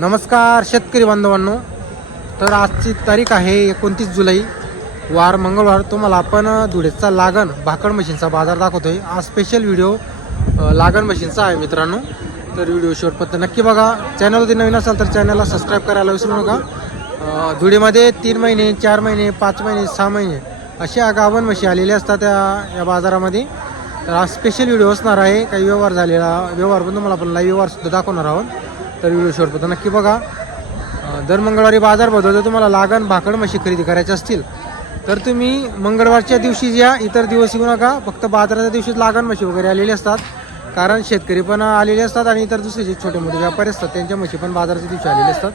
नमस्कार शेतकरी बांधवांनो. तर आजची तारीख आहे एकोणतीस जुलै. वार मंगळवार. तुम्हाला आपण धुळेचा लागण भाकड मशीनचा बाजार दाखवतोय. आज स्पेशल व्हिडिओ लागण मशीनचा आहे मित्रांनो. तर व्हिडिओ शेवटपर्यंत नक्की बघा. चॅनलवरती नवीन असाल तर चॅनलला सबस्क्राईब करायला विसरू नका. धुळेमध्ये तीन महिने चार महिने पाच महिने सहा महिने अशा गावन म्हशी आलेल्या असतात त्या या बाजारामध्ये. तर आज स्पेशल व्हिडिओ असणार आहे. काही व्यवहार झालेला व्यवहार पण तुम्हाला आपण लाईव्ह व्यवहारसुद्धा दाखवणार आहोत. तर व्हिडिओ होतं नक्की बघा. दर मंगळवारी बाजार भरतो जर तुम्हाला लागण भाकड म्हशी खरेदी करायच्या असतील तर तुम्ही मंगळवारच्या दिवशी या इतर दिवस येऊ नका. फक्त बाजाराच्या दिवशीच लागण म्हशी वगैरे आलेले असतात. कारण शेतकरी पण आलेले असतात आणि इतर दुसरे जे छोटे मोठे व्यापारी असतात त्यांच्या म्हशी पण बाजाराच्या दिवशी आलेले असतात.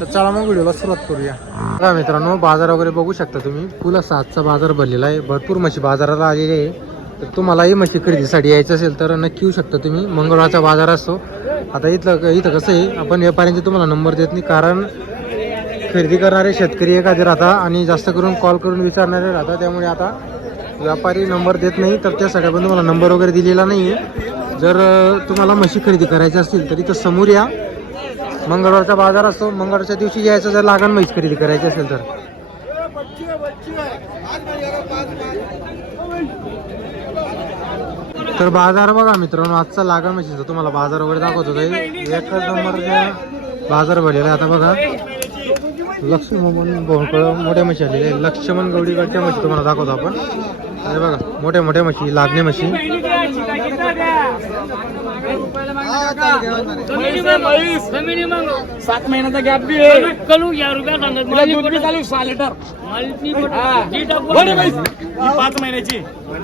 तर चला मग व्हिडिओला सुरुवात करूया. बघा मित्रांनो बाजार वगैरे बघू शकता तुम्ही. पुला सातचा बाजार भरलेला आहे. भरपूर म्हशी बाजाराला आलेली आहे. तर तुम्हालाही म्हशी खरेदीसाठी यायचं असेल तर नक्की येऊ शकता तुम्ही. मंगळवारचा बाजार असतो. आता इथलं इथं कसं आहे आपण व्यापाऱ्यांचे तुम्हाला नंबर देत नाही कारण खरेदी करणारे शेतकरी एखादे राहतात आणि जास्त करून कॉल करून विचारणारे राहतात त्यामुळे आता व्यापारी नंबर देत नाही तर त्यासाठी आपण तुम्हाला नंबर वगैरे दिलेला नाही आहे जर तुम्हाला म्हशी खरेदी करायची असतील तर इथं समोर या. मंगळवारचा बाजार असतो. मंगळवारच्या दिवशी यायचं जर लागण म्हैस खरेदी करायची असेल तर. तर बाजार बघा मित्रांनो आजचा लागण म्हशीचा तुम्हाला बाजार वगैरे दाखवत होता एकच नंबर बाजार भरलेला आता बघा लक्ष्मण भोंकळ मोठ्या म्हशी आलेले लक्ष्मण गौडीकडच्या म्हशी तुम्हाला दाखवतो आपण. अरे बघा मोठ्या मोठ्या म्हशी लागणे म्हशी सात महिन्याचा गॅप बी आहे कलू या रुपया सांगत तिला दूध बी चालू सहा लिटर बरं पाच महिन्याची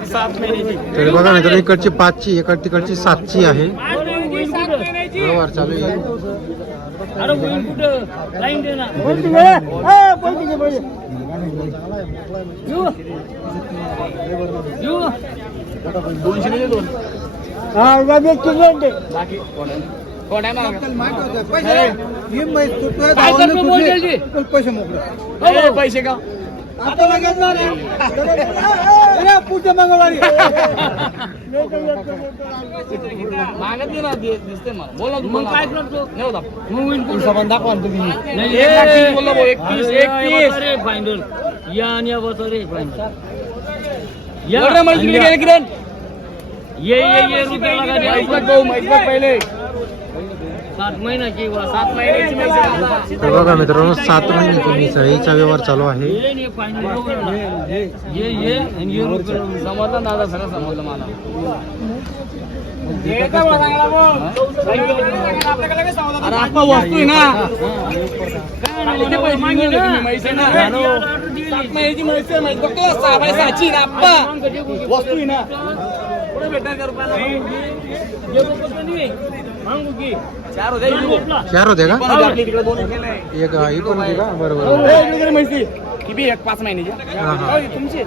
सात महिन्याची बघा नाही तर इकडची पाचची इकड तिकडची सातची आहे व्यवहार चालू आहे अरे होईल कुठं लाईन दे ना येऊ. येऊ. दोनशे नाही दोन बाकी कोण्या काय करतो बोल जल्दी. पैसे पैसे का मागत नाही ना दि- दिसते मला बोला मग. काय करतो नाही होत? नाही, एक बोललो भाऊ. अरे फायनल या आणि या बस रे फायनल या. एवढं माहिती किरण? ये. ये ये रुपया पहिले. सात महिन्याची वा सात महिन्याची म्हैस आहे दादा. तर बघा मित्रांनो सात महिन्याची म्हैस आहे हिचा व्यवहार चालू आहे. ये आणि फायनल बघू ना. ये ये आणि ये रुपया समजलं दादा सगळं समजलं मला. अरे आपण वस्तू आहे ना. इथे पैसे मागे घेऊन ना. तुम्ही म्हैस आहे ना. सात महिन्याची म्हैस आहे म्हैस. बघतो सहा बाय सहाची ना आप्पा. वस्तू आहे ना. चार होते. का? पण. एक ही पण होती का? बरोबर हो. ही एक पाच महिन्याची. तुमची.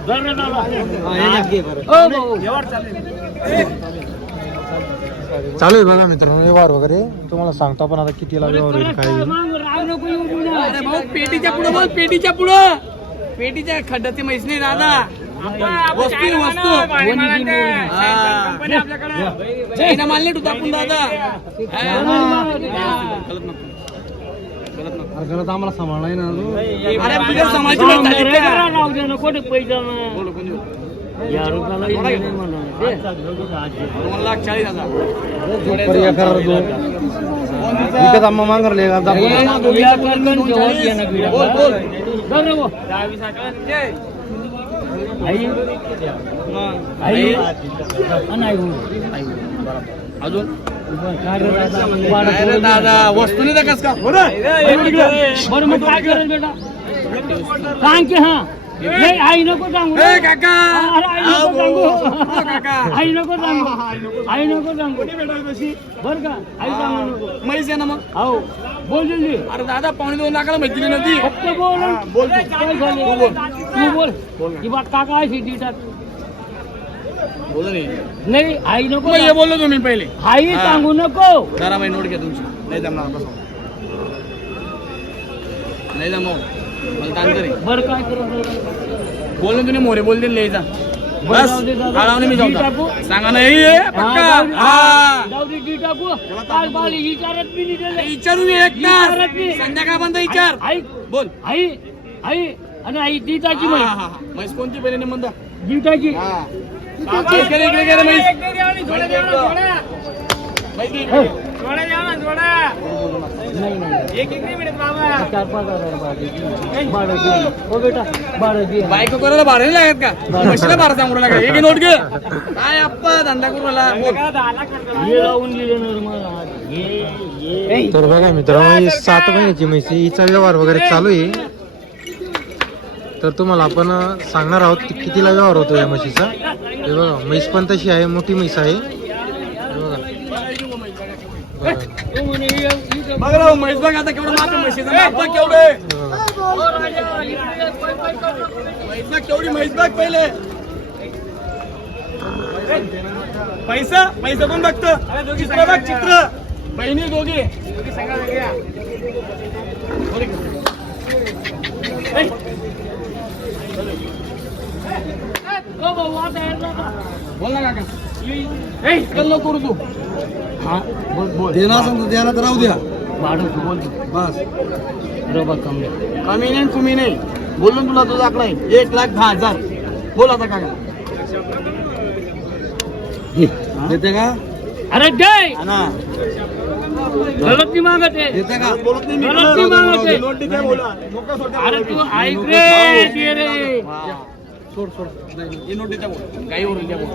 हो चालू आहे. बघा मित्रांनो व्यवहार वगैरे. तुम्हाला सांगतो आपण आता कितीला व्यवहार होईल काय पेटीच्या पुढे पेटीच्या पुढं. पेटीच्या खड्ड्याची म्हैस नाही दादा. वस्तू आहे, वस्तू हा. चायना माल नाही आपण दादा. गलत. आम्हाला सांभाळणार ना अरे बिगर समाजची माल झाली का? ना, कुठे पैसा. बोलो, कोणी. दोन लाख चाळीस हजार. आम्हा मांगरले बिया. बोल बोल. आई? आई? नाही. अजून? दादा, अरे वस्तू नाही कस का? बरं मग काय करेल बेटा? सांग की हा. आई नको सांगू. ए काका. आई नको सांगू. काका. आई नको सांगू. आई नको सांगू. बर का? आई सांगू नको. म्हैस आहे ना मग? हो. बोल जल्दी अरे दादा पावणे दोन लाखाला माहिती नव्हती. फक्त बोल बोल? तू बोल. बात काका आहे शेती टाक बोल नाही नाही आई नको हे बोललो तुम्ही पहिले. आई. सांगू नको. जरा माहिती नोट घ्या तुमची. नाही जमणार बसा नाही जमव मला ताण करे बर काय करत बोल तुम्ही मोरे बोल दिले बस. दे, जाऊ दे. गाळावणे मी जाऊ टाकू? सांगा नाही हे, हा, पक्का. जाऊ दे. हा. जाऊ दे, डी टाकू. काल बाली विचारत बी नाही. विचारू मी एक तास. संध्याकाळपर्यंत विचार. आई बोल. आई आई आणि आई हा, हा, हा. म्हैस कोणती पहिले म्हणतो टाकी हा. इकडे, इकडे, म्हैस. म्हैस इकडं. म्हैस चार पाच हजार. हो बेटा. बायको करायला भाडं नाही लागत का म्हशीला भाडं सांगू नका एक नोट घे काय अप्पा धंदा करू राहिला बोल. हे लावून मला. हे हे तर बघा मित्रांनो ही सात महिन्याची म्हैस आहे. हिचा व्यवहार वगैरे चालू आहे तर तुम्हाला आपण सांगणार आहोत की कितीला व्यवहार होतो या म्हशीचा. हे बघा म्हैस पण तशी आहे मोठी म्हैस आहे. हे बघा. पहिले. पैसा पैसा कोण बघतं. चित्र बघ चित्र. बहिणी दोघी हो भाऊ, आता यायला का? बोल ना काका. ए कल्लो करू तू हा, बोल, बोल. देणार सांगतो द्यायला तर राहू द्या. भाडं तू बोल. बस. रबा कमी. कमी नाही तुम्ही नाही. बोललो तुला तुझा आकडा आहे एक लाख दहा हजार. बोल आता काका. देते का? अरे ना. गलत नाही मागत आहे. देते का? बोलत नाही मी. गलत नाही मागत आहे. नोट देते बोला. मोका सोडते अरे. तू ऐक रे रे. सोड सोड. ही नोट देते बोल गाईवरून द्या बोल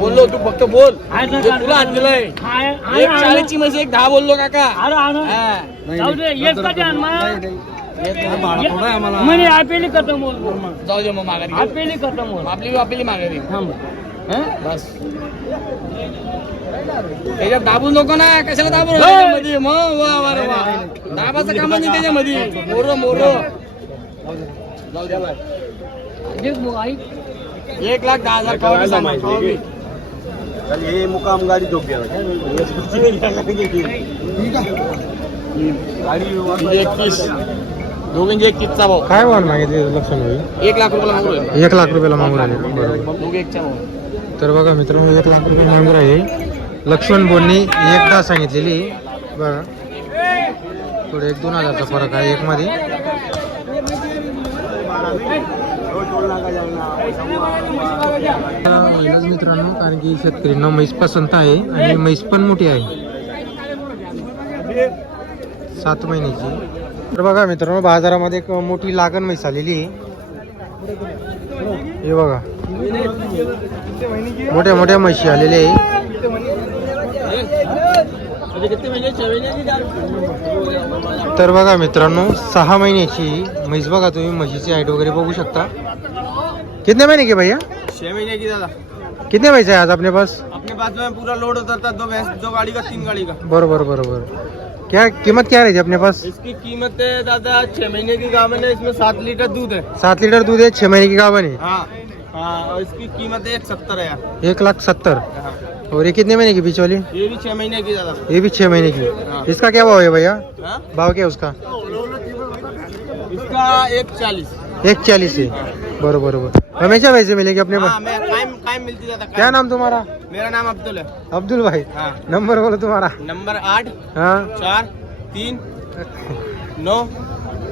बोललं तू फक्त बोल. तुला हाय, एक. चाळीसची म्हशी एक दहा बोललो काका. हा. म्हणे आपेली खतम होल बोल मग. जाऊ दे मग माघारी घे. आपेली खतम होल आपली आपली माघारी. थांब. बस. त्याच्यात दाबू नको ना कशाला दाबू? त्याच्यामध्ये मग वा वा रे वा दाबाचं काम नाही त्याच्यामध्ये. मोर मोर. एक लाख दहा हजार. हे मुकाम गाडी झोप म्हणजे एकतीस दोघांचे एकतीसचा भाव. काय वाहन मागितले लक्षण भाई एक लाख रुपयाला मागू राहिले. एक लाख रुपयाला मागू राहिले. बरोबर. दोघे एकच्या भाव तर बघा मित्रांनो एक लाख रुपये मागू आहे लक्ष्मण बोलणी एकदा सांगितलेली बघा. थोडं एक दोन हजारचा फरक आहे एक मध्ये महिलाच मित्रांनो कारण की शेतकऱ्यांना म्हैस पसंत आहे आणि म्हैस पण मोठी आहे. सात महिन्याची. तर बघा मित्रांनो बाजारामध्ये एक मोठी लागण म्हैस आलेली आहे. हे बघा. मोठ्या मोठ्या म्हशी आलेल्या आहे. तर बघा मित्रांनो सहा महिन्याची म्हैस बघा तुम्ही म्हशीची हाईट वगैरे बघू शकता. कितने महीने के भैया? छह महीने की दादा। कितने है आज अपने पास? अपने पास में पूरा लोड उतरता दो भैंस दो गाड़ी का तीन गाड़ी का। बरोबर बरोबर. क्या कीमत क्या रही अपने पास? इसकी कीमत है दादा छह महीने की गावन है इसमें सात लीटर दूध है। सात लीटर दूध है छह महीने की गावन है? हाँ हाँ और इसकी कीमत है एक सत्तर है एक लाख सत्तर। हाँ। और ये कितने महीने की बीच वाली? ये भी छह महीने की दादा ये भी छह महीने की। इसका क्या भाव है भैया? हाँ? भाव क्या उसका? इसका एक चालीस। एक चालीस है। बरोबर बरोबर। हमेशा वैसे मिलेगी अपने हाँ पास? मैं कायम कायम मिलती दादा क्या नाम तुम्हारा? मेरा नाम अब्दुल है। अब्दुल भाई। हाँ। नंबर बोलो तुम्हारा। नंबर आठ हाँ। चार तीन नौ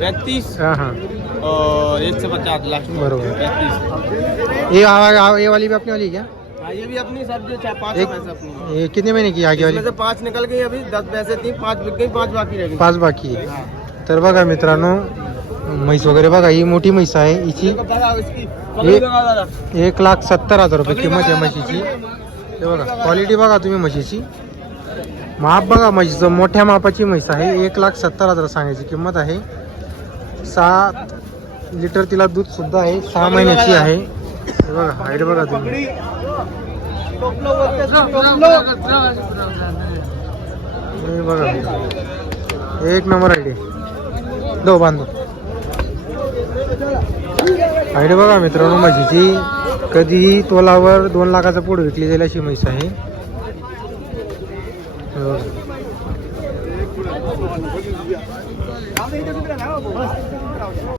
पैंतीस हाँ हाँ। और एक सौ पचास लास्ट बरोबर। पैंतीस। ये वाली भी अपनी वाली क्या? हाँ ये भी अपनी सब जो चार पाँच एक अपनी। ये कितने महीने की आगे वाली? से पाँच निकल गई अभी दस पैसे थी पाँच बिक गई पाँच बाकी रह गई। पाच बाकी आहे हाँ। तर बघा मित्रांनो म्हैस वगैरे बघा ही मोठी म्हैस आहे हिची दादा इसकी ये- दादा। एक लाख सत्तर हजार रुपये किंमत आहे म्हशीची। हे बघा क्वालिटी बघा तुम्ही म्हशीची। माप बघा म्हशीचं मोठ्या मापाची म्हैस आहे एक लाख सत्तर हजार सांगायची किंमत आहे. सात लिटर तिला दूध सुद्धा आहे सहा महिन्याची आहे. हे बघा हाईट बघा तुम्ही. बघा एक नंबर आयडी. दो बांधो. आयडी बघा मित्रांनो म्हशीची. कधीही तोलावर दोन लाखाचा पुढं विकली जाईल अशी म्हैस आहे. हे